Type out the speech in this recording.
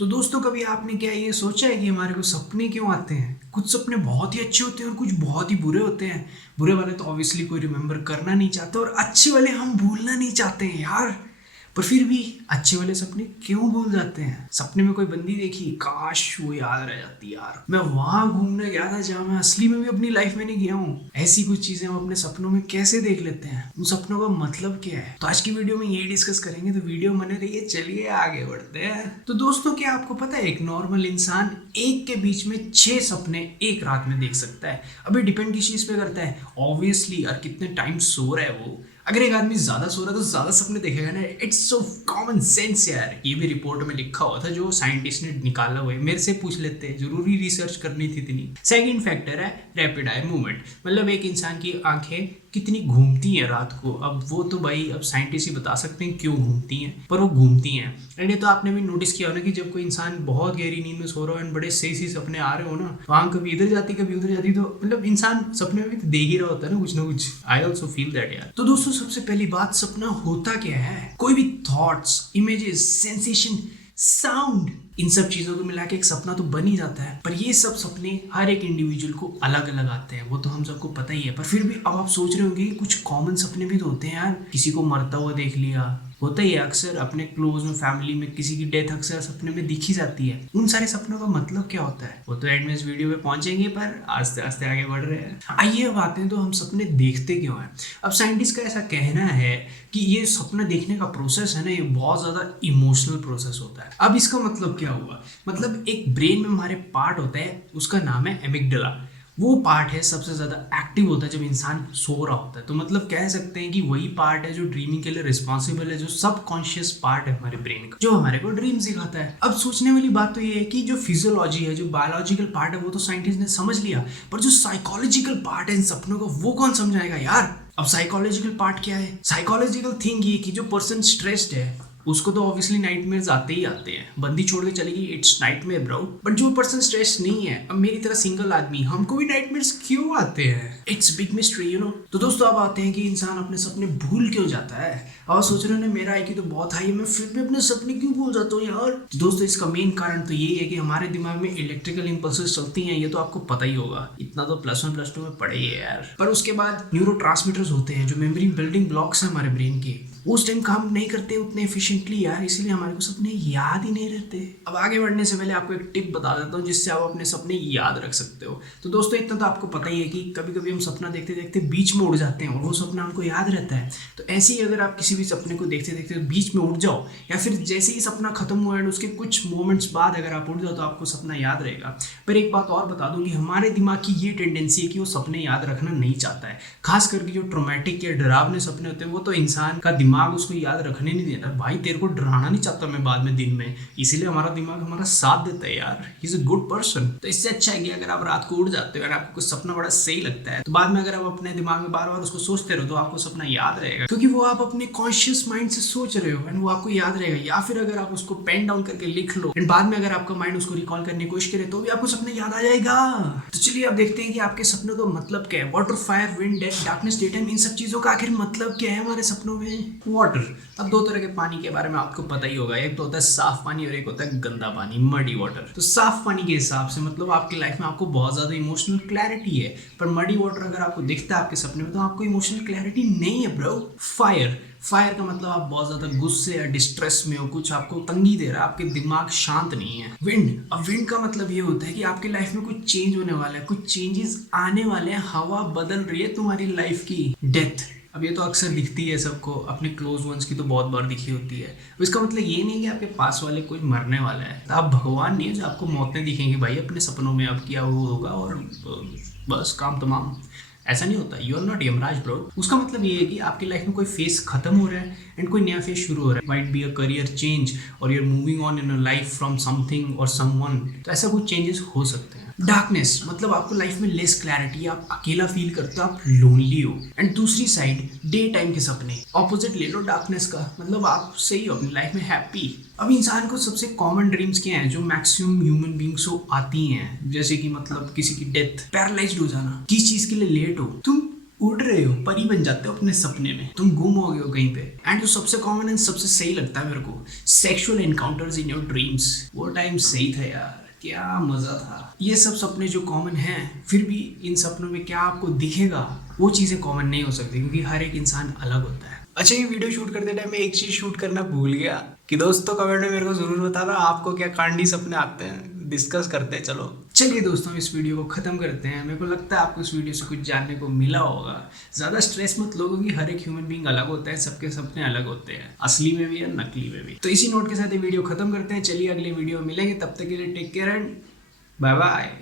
तो दोस्तों कभी आपने क्या ये सोचा है कि हमारे को सपने क्यों आते हैं? कुछ सपने बहुत ही अच्छे होते हैं और कुछ बहुत ही बुरे होते हैं। बुरे वाले तो ऑब्वियसली कोई रिमेम्बर करना नहीं चाहता और अच्छे वाले हम भूलना नहीं चाहते हैं यार। पर फिर भी अच्छे वाले सपने क्यों भूल जाते हैं? सपने में कोई बंदी देखी, काश वो याद रह जाती यार। मैं वहां घूमने गया था जहां मैं असली में भी अपनी लाइफ में नहीं गया हूँ। ऐसी कुछ चीजें हम अपने सपनों में कैसे देख लेते हैं? उन सपनों का मतलब क्या है? तो आज की वीडियो में यही डिस्कस करेंगे, तो वीडियो बने रहिए। चलिए आगे बढ़ते हैं। तो दोस्तों क्या आपको पता है एक नॉर्मल इंसान एक के बीच में 6 सपने एक रात में देख सकता है? अभी डिपेंड किस चीज पे करता है ऑब्वियसली, और कितने टाइम सो रहा है वो। अगर एक आदमी ज्यादा सो रहा है तो ज्यादा सपने देखेगा ना। इट्स सो कॉमन सेंस यार। ये भी रिपोर्ट में लिखा हुआ था जो साइंटिस्ट ने निकाला हुआ है। मेरे से पूछ लेते हैं, जरूरी रिसर्च करनी थी इतनी। सेकंड फैक्टर है रैपिड आई मूवमेंट, मतलब एक इंसान की आंखें कितनी घूमती हैं रात को। अब वो तो भाई अब साइंटिस्ट ही बता सकते हैं क्यों घूमती हैं, पर वो घूमती हैं। एंड ये तो आपने भी नोटिस किया हो ना कि जब कोई इंसान बहुत गहरी नींद में सो रहा हो एंड बड़े सही सपने आ रहे हो ना, तो आंख कभी इधर जाती कभी उधर जाती, तो मतलब इंसान सपने में भी तो देख ही रहा होता है ना कुछ। आई ऑल्सो फील दैट यार। तो दोस्तों सबसे पहली बात, सपना होता क्या है? कोई भी थॉट्स, इमेजेस, सेंसेशन, साउंड, इन सब चीजों को मिला के एक सपना तो बन ही जाता है। पर ये सब सपने हर एक इंडिविजुअल को अलग अलग आते हैं, वो तो हम सबको पता ही है। पर फिर भी अब आप सोच रहे होंगे कुछ कॉमन सपने भी तो होते हैं यार। किसी को मरता हुआ देख लिया, होता ही है अक्सर। अपने क्लोज में, फैमिली में किसी की डेथ अक्सर सपने में दिखी जाती है। उन सारे सपनों का मतलब क्या होता है वो तो एंड में इस वीडियो में पहुंचेंगे, पर आस्ते आस्ते आगे बढ़ रहे हैं। आइए अब आते हैं तो हम सपने देखते क्यों हैं। अब साइंटिस्ट का ऐसा कहना है कि ये सपना देखने का प्रोसेस है ना, ये बहुत ज्यादा इमोशनल प्रोसेस होता है। अब इसका मतलब क्या हुआ? मतलब एक ब्रेन में हमारे पार्ट होता है, उसका नाम है एमिगडाला। वो पार्ट है सबसे ज्यादा एक्टिव होता है जब इंसान सो रहा होता है। तो मतलब कह सकते हैं कि वही पार्ट है जो ड्रीमिंग के लिए रिस्पॉन्सिबल है, जो सबकॉन्शियस पार्ट है हमारे ब्रेन का, जो हमारे को ड्रीम सिखाता है। अब सोचने वाली बात तो ये है कि जो फिजियोलॉजी है, जो बायोलॉजिकल पार्ट है, वो तो साइंटिस्ट ने समझ लिया, पर जो साइकोलॉजिकल पार्ट है इन सपनों का, वो कौन समझाएगा यार? अब साइकोलॉजिकल पार्ट क्या है? साइकोलॉजिकल थिंग ये कि जो पर्सन स्ट्रेस्ड है उसको तो ऑब्वियसली नाइटमेयर्स आते ही आते हैं। बंदी छोड़ के चलेगी, इट्स नाइटमेयर ब्रो। बट जो पर्सन स्ट्रेस नहीं है, अब मेरी तरह सिंगल आदमी, हमको भी नाइटमेयर्स क्यों आते हैं? It's big mystery you know. तो दोस्तों अब आते हैं कि इंसान अपने सपने भूल क्यों जाता है। और सोच रहे हो मेरा आईक्यू तो बहुत हाई है, मैं फिर भी अपने सपने क्यों भूल जाता हूँ यार? तो दोस्तों इसका मेन कारण तो यही है कि हमारे दिमाग में इलेक्ट्रिकल इंपल्सेस चलती हैं। ये तो आपको पता ही होगा, इतना तो +1 +2 में पढ़े ही है यार। पर उसके बाद न्यूरोट्रांसमीटर्स होते हैं जो मेमोरी बिल्डिंग ब्लॉक्स है हमारे ब्रेन के, उस टाइम काम नहीं करते उतने एफिशिएंटली यार, इसीलिए हमारे को सपने याद ही नहीं रहते। अब आगे बढ़ने से पहले आपको एक टिप बता देता हूँ जिससे आप अपने सपने याद रख सकते हो। तो दोस्तों इतना तो आपको पता ही है कि कभी कभी हम सपना देखते देखते बीच में उड़ जाते हैं और वो सपना हमको याद रहता है। तो ऐसे ही अगर आप किसी भी सपने को देखते देखते बीच में उड़ जाओ, या फिर जैसे ही सपना खत्म हुआ है उसके कुछ मोमेंट्स बाद अगर आप उड़ जाओ, तो आपको सपना याद रहेगा। पर एक बात और बता दूं कि हमारे दिमाग की ये टेंडेंसी है कि वो सपने याद रखना नहीं चाहता है। खास करके जो ट्रोमेटिक या डरावने सपने होते हैं, वो तो इंसान का दिमाग उसको याद रखने नहीं देता। भाई तेरे को डराना नहीं चाहता मैं बाद में दिन में, इसीलिए हमारा दिमाग हमारा साथ देता है यार। He is a good person. तो इससे अच्छा है कि अगर आप रात को उड़ जाते हो और आपको कुछ सपना बड़ा सही लगता है, तो बाद में अगर आप अपने दिमाग में बार बार उसको सोचते रहो तो आपको सपना याद रहेगा, क्योंकि वो आप अपने कॉन्शियस माइंड से सोच रहे हो एंड वो आपको याद रहेगा। या फिर अगर आप उसको पेन डाउन करके लिख लो एंड बाद में अगर आपका माइंड उसको रिकॉल करने की कोशिश करे तो भी आपको सपना याद आ जाएगा। तो चलिए अब देखते हैं कि आपके सपनों का मतलब क्या है। Water, fire, wind, death, darkness, day time, इन सब चीजों का आखिर मतलब क्या है हमारे सपनों में? वाटर। अब दो तरह के पानी के बारे में आपको पता ही होगा, एक तो होता है साफ पानी और एक होता है गंदा पानी, मडी वाटर। तो साफ पानी के हिसाब से मतलब आपकी लाइफ में आपको बहुत ज्यादा इमोशनल क्लैरिटी है, पर मडी वाटर अगर आपको दिखता है आपके सपने में तो आपको इमोशनल क्लैरिटी नहीं है ब्रो। फायर, फायर का मतलब आप बहुत ज्यादा गुस्से या डिस्ट्रेस में हो, कुछ आपको तंगी दे रहा है, आपके दिमाग शांत नहीं है। विंड, अब विंड का मतलब ये होता है कि आपकी लाइफ में कुछ चेंज होने वाला है, कुछ चेंजेस आने वाले हैं, हवा बदल रही है तुम्हारी लाइफ की। डेथ, अब ये तो अक्सर दिखती है सबको, अपने क्लोज वंस की तो बहुत बार दिखी होती है। तो इसका मतलब ये नहीं कि आपके पास वाले कोई मरने वाला है, तो आप भगवान नहीं है जो आपको मौतें दिखेंगी भाई अपने सपनों में। अब क्या वो होगा और बस काम तमाम, ऐसा नहीं होता। You are not Yamraj bro. उसका मतलब ये है कि आपकी लाइफ में कोई फेस खत्म हो रहा है एंड कोई नया फेस शुरू हो रहा है। Might be a career change और you are moving on in a life from something और समवन, तो ऐसा कुछ चेंजेस हो सकते हैं। डार्कनेस मतलब आपको लाइफ में लेस क्लैरिटी, आप अकेला फील करते हो, आप लोनली हो। एंड दूसरी साइड डे टाइम के सपने, ऑपोजिट ले लो डार्कनेस का, मतलब आप सही हो अपनी लाइफ में हैप्पी। अब इंसान को सबसे कॉमन ड्रीम्स क्या हैं जो मैक्सिमम ह्यूमन बींग्स को आती हैं, जैसे कि मतलब किसी की डेथ, पैरालाइज्ड हो जाना, किस चीज के लिए लेट हो, तुम उड़ रहे हो, परी बन जाते हो अपने सपने में, तुम गुम हो गए हो कहीं पे। एंड जो सबसे कॉमन एंड सबसे सही लगता है मेरे को, sexual encounters in your dreams. वो टाइम सही था यार, क्या मजा था। ये सब सपने जो कॉमन हैं, फिर भी इन सपनों में क्या आपको दिखेगा, वो चीजें कॉमन नहीं हो सकती, क्योंकि हर एक इंसान अलग होता है। अच्छा, ये वीडियो शूट करते टाइम मैं एक चीज शूट करना भूल गया कि दोस्तों कमेंट में मेरे को जरूर बताना आपको क्या कांडी सपने आते हैं, डिस्कस करते हैं। चलिए दोस्तों, इस वीडियो को खत्म करते हैं। मेरे को लगता है आपको इस वीडियो से कुछ जानने को मिला होगा। ज्यादा स्ट्रेस मत लो, क्योंकि हर एक ह्यूमन बीइंग अलग होता है, सबके सपने अलग होते हैं, असली में भी और नकली में भी। तो इसी नोट के साथ ये वीडियो खत्म करते हैं। चलिए अगले वीडियो में मिलेंगे, तब तक के लिए take care and bye bye.